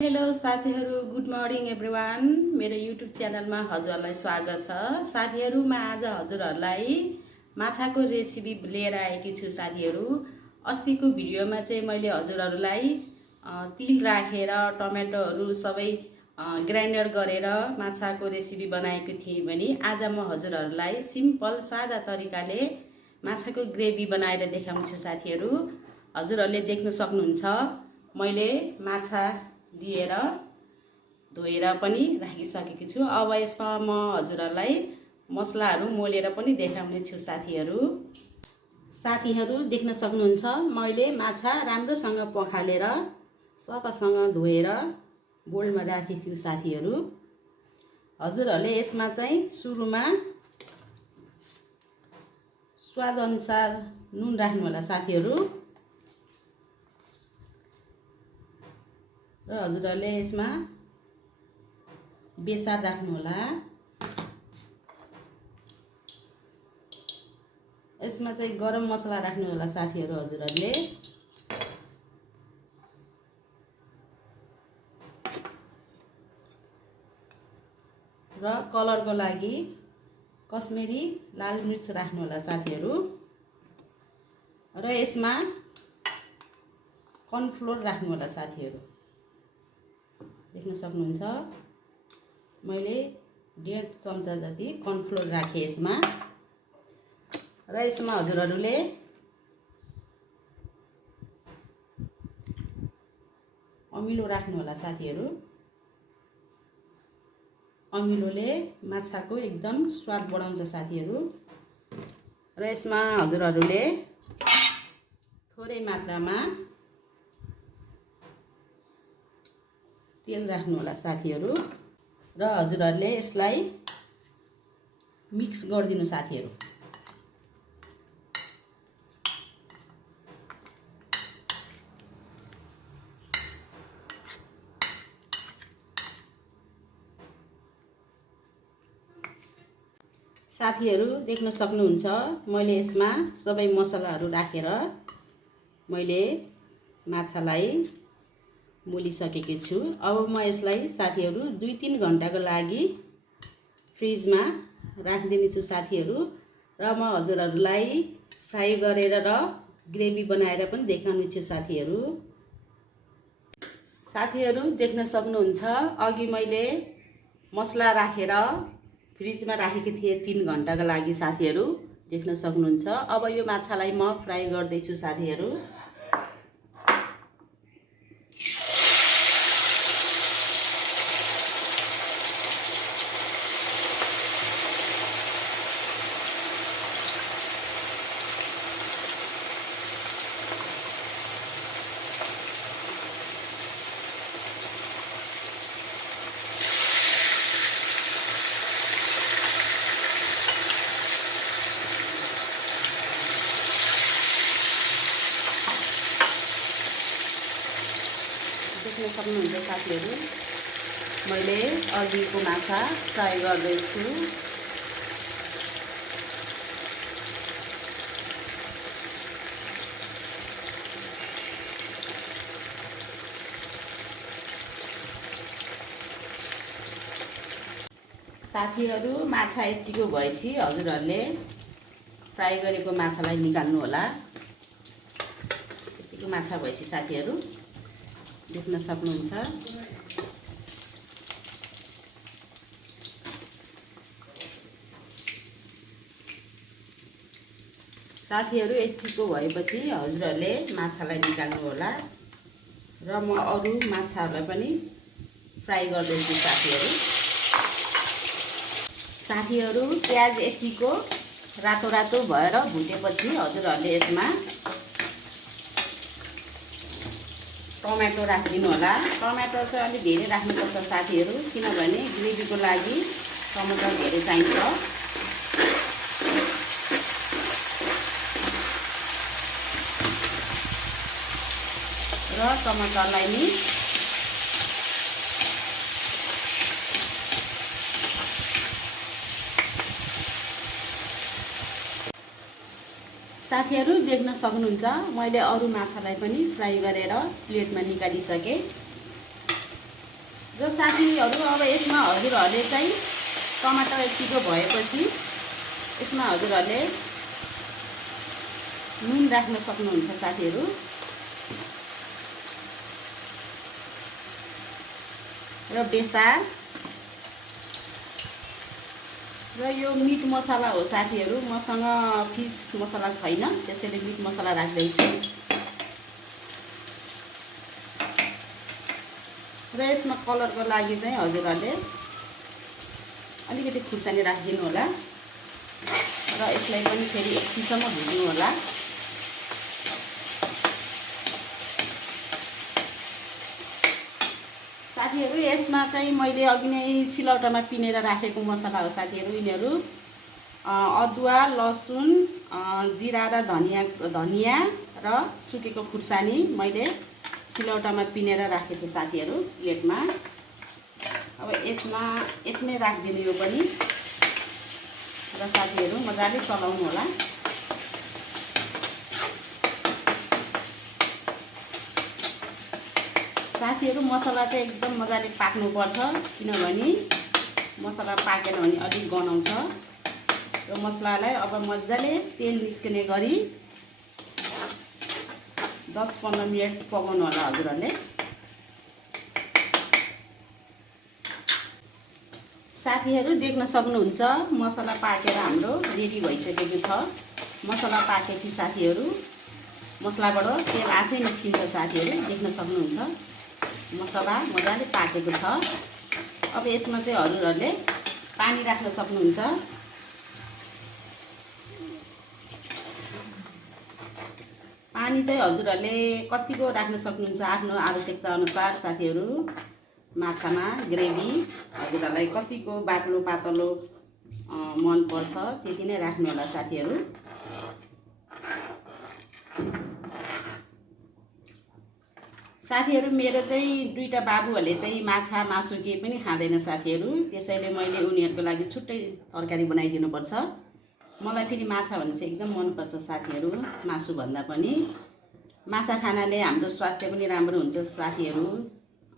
Hello साथीहरु, good morning everyone. मेरो YouTube च्यानलमा हजुरहरूलाई स्वागत छ। साथीहरु, म आज हजुरहरूलाई माछाको रेसिपी लिएर आएकी छु। साथीहरु, अस्तिको भिडियोमा चाहिँ मैले हजुरहरूलाई तिल राखेर टमेटोहरु सबै ग्राइन्डर गरेर माछाको रेसिपी बनाएको थिएँ भने आज म हजुरहरूलाई सिम्पल सादा तरिकाले माछाको ग्रेभी बनाएर देखाउँछु। साथीहरु, हजुरहरूले देख्न सक्नुहुन्छ मैले माछा लिएर धोएर पनि राखिसकेको छु। अब यसमा म हजुरहरूलाई मसलाहरू मोलेर पनि देखाउने छु। साथीहरु देख्न सक्नुहुन्छ मैले माछा राम्रोसँग पखालेर सफासँग धोएर बोलमा राखेछु। साथीहरु, हजुरहरूले यसमा चाहिँ सुरुमा स्वाद अनुसार नुन राख्नु होला। साथीहरु, र हजुरहरूले यसमा बेसार राख्नु होला। यसमा चाहिँ गरम मसला राख्नु होला। साथीहरु, हजुरहरूले र कलरको लागि कश्मिरी लाल मिर्च राख्नु होला। साथीहरु, र यसमा कर्नफ्लोर राख्नु होला। साथीहरु, देख्न सक्नुहुन्छ मैले 1.5 चम्चा जति कर्नफ्लोर राखेँ यसमा। र यसमा हजुरहरूले अमिलो राख्नु होला। साथीहरु, अमिलोले माछाको एकदम स्वाद बढाउँछ। साथीहरु, र यसमा हजुरहरूले थोरै मात्रामा तेल राख्नु होला। साथीहरु, र हजुरहरूले यसलाई मिक्स गरिदिनु। साथीहरु, देख्न सक्नुहुन्छ मैले यसमा सबै मसलाहरू राखेर मैले माछालाई मोलिसकेको छु। अब म यसलाई साथीहरु 2-3 घण्टाको लागि फ्रिजमा राखिदिने छु। साथीहरु, र म हजुरहरूलाई फ्राई गरेर र ग्रेभी बनाएर पनि देखाउने छु। साथीहरु देख्न सक्नुहुन्छ अघि मैले मसला राखेर फ्रिजमा राखेको थिएँ 3 घण्टाको लागि। साथीहरु, देख्न सक्नुहुन्छ अब यो माछालाई म फ्राई गर्दै छु। साथीहरु, देख्न सक्नुहुन्छ साथीहरु मैले अघिको माछा फ्राई गर्दैछु। साथीहरु, माछा यतिको भएपछि हजुरहरूले फ्राई गरेको माछालाई निकाल्नु होला। यतिको माछा भएपछि साथीहरु देख्न सक्नुहुन्छ साथीहरु यतिको भएपछि हजुरहरूले माछालाई निकाल्नु होला। र म अरु माछाहरूलाई पनि फ्राई गर्दैछु। साथीहरु प्याज यतिको रातो रातो भएर भुटेपछि हजुरहरूले यसमा टमाटो राखिदिनु होला। टमाटो चाहिँ अलि धेरै राख्नुपर्छ साथीहरु, किनभने ग्रेभीको लागि टमाटर धेरै चाहिन्छ। र टमाटरलाई नि साथीहरु देख्न सक्नुहुन्छ मैले अरु माछालाई पनि फ्राई गरेर प्लेटमा निकालिसके। र साथीहरू अब यसमा हजुरहरूले चाहिँ टमाटर यतिको भएपछि यसमा हजुरहरूले नुन राख्न सक्नुहुन्छ साथीहरू। र बेसार र यो मिट मसला हो साथीहरू। मसँग फिस मसला छैन, त्यसैले मिट मसला राख्दैछु। र यसमा कलरको लागि चाहिँ हजुरहरूले अलिकति खुर्सानी राखिदिनु होला र यसलाई पनि फेरि एकछिनसम्म भुट्नु होला। साथीहरू यसमा चाहिँ मैले अघि नै सिलौटामा पिनेर राखेको मसला हो साथीहरू। यिनीहरू अदुवा, लसुन, जिरा र धनिया र सुकेको खुर्सानी मैले सिलौटामा पिनेर राखेको थिएँ साथीहरू प्लेटमा। अब यसमै राखिदिनु यो पनि र साथीहरू मजाले चलाउनु होला। साथीहरू मसला चाहिँ एकदम मजाले पाक्नुपर्छ, किनभने मसला पाकेन भने अलिक गनाउँछ। र मसलालाई अब मजाले तेल निस्किने गरी 10-15 मिनट पकाउनु होला हजुरहरूले। साथीहरू देख्न सक्नुहुन्छ मसला पाकेर हाम्रो रेडी भइसकेको छ। मसला पाकेपछि साथीहरू मसलाबाट तेल आफै निस्किन्छ साथीहरू, देख्न सक्नुहुन्छ मसला मजाले पाकेको छ। अब यसमा चाहिँ हजुरहरूले पानी राख्न सक्नुहुन्छ। पानी चाहिँ हजुरहरूले कतिको राख्न सक्नुहुन्छ आफ्नो आवश्यकता अनुसार साथीहरू। माछामा ग्रेभी हजुरहरूलाई कतिको बाक्लो पातलो मन पर्छ त्यति नै राख्नु होला साथीहरू। साथीहरू मेरो चाहिँ दुईटा बाबुहरूले चाहिँ माछा मासु केही पनि खाँदैन साथीहरू, त्यसैले मैले उनीहरूको लागि छुट्टै तरकारी बनाइदिनुपर्छ। मलाई फेरि माछा भने चाहिँ एकदम मनपर्छ साथीहरू, मासु भन्दा पनि। माछा खानाले हाम्रो स्वास्थ्य पनि राम्रो हुन्छ साथीहरू।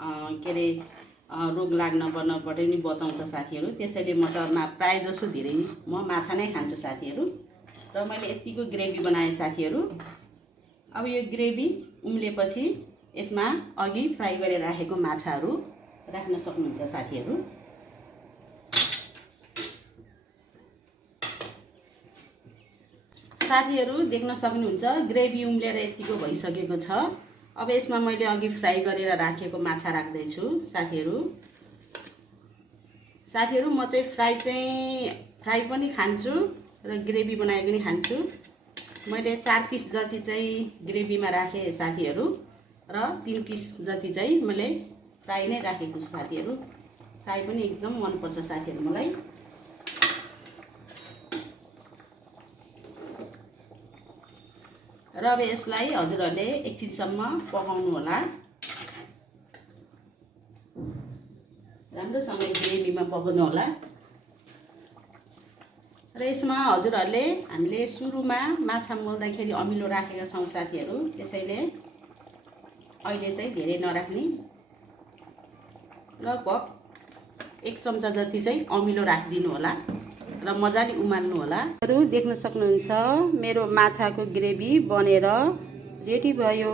के अरे रोग लाग्नबाट पनि बचाउँछ साथीहरू। त्यसैले म त प्रायः जसो धेरै म माछा नै खान्छु साथीहरू। र मैले यतिको ग्रेभी बनाएँ साथीहरू। अब यो ग्रेभी उम्लेपछि यसमा अघि फ्राई गरेर राखेको माछाहरू राख्न सक्नुहुन्छ साथीहरू। साथीहरू देख्न सक्नुहुन्छ ग्रेभी उम्लेर यतिको भइसकेको छ। अब यसमा मैले अघि फ्राई गरेर राखेको माछा राख्दैछु साथीहरू। साथीहरू म चाहिँ फ्राई पनि खान्छु र ग्रेभी बनाए पनि खान्छु। मैले 4 पिस जति चाहिँ ग्रेभीमा राखेँ साथीहरू र 3 पिस जति चाहिँ मैले फ्राई नै राखेको छु साथीहरू। फ्राई पनि एकदम मनपर्छ साथीहरू मलाई। र अब यसलाई हजुरहरूले एकछिनसम्म पकाउनु होला। राम्रोसँग ग्रेभीमा पकाउनु होला। र यसमा हजुरहरूले हामीले सुरुमा माछा मोल्दाखेरि अमिलो राखेका छौँ साथीहरू, त्यसैले अहिले चाहिँ धेरै नराख्ने, लगभग 1 चम्चा जति चाहिँ अमिलो राखिदिनु होला र मजाले उमाल्नु होला। देख्न सक्नुहुन्छ मेरो माछाको ग्रेभी बनेर रेडी भयो।